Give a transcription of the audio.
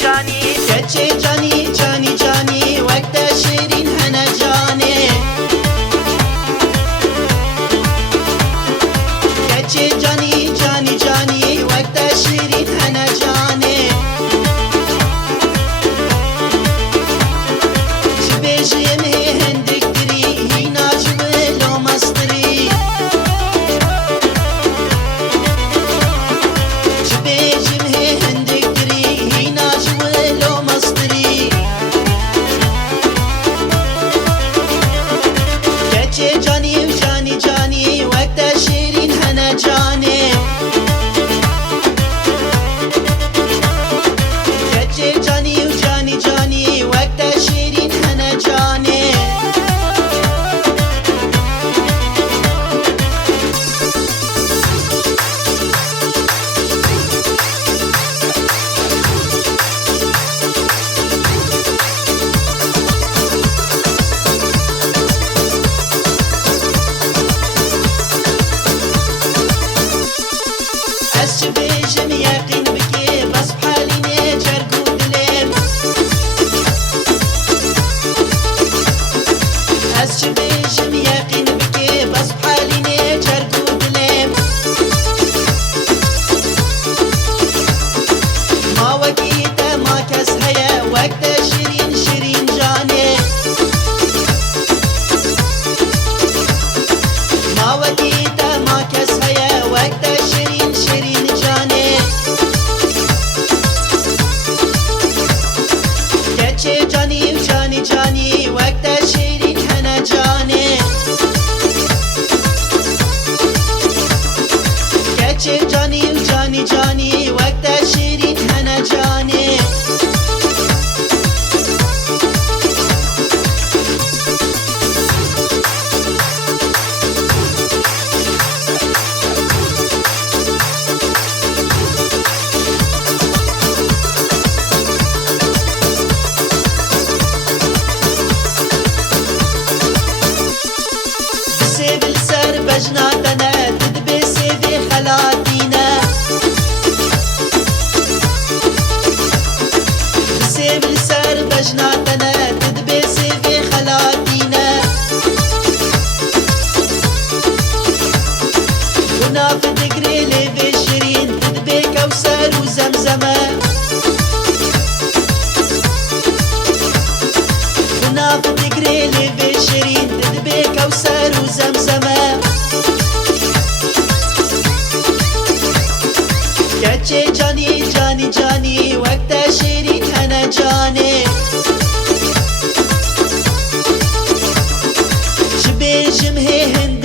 جاني كتشي جاني جاني جاني وقت شيرين هنا جاني كتشي جاني جاني جاني وقت شيرين هنا جاني شبيجي مهي هندك دري هينا جويلو مصدري شبيجي مهي هندك دري هينا جويلو مصدري كتشي جاني وجاني جاني وقت شيرين هنا جاني كتشي جاني وجاني جاني وقت شيرين هنا جاني الشبيجم يقين بكي بس بحالي نجر قودلم الشبيجم يقين بكي بس بحالي نجر قودلم ما وقيت ما كس هيا وقت شيرين شيرين جاني ما وقيت ما كس هيا وقت شيرين شيرين جاني كتشي جاني وجاني جاني وقت شيرين هنا جاني كتشي جاني وجاني جاني وقت شيرين هنا جاني سيف السر بجناتنا تدبي سيفي خلاتينا سيف السر بجناتنا تدبي سيفي خلاتينا كنا في دقري ليفي شيرين تدبي كوثر وزمزمة كنا في دقري ليفي شيرين تدبي كوثر وزمزمة كتشي جاني جاني جاني وقت شيرين هنا جاني شبيجم هي هند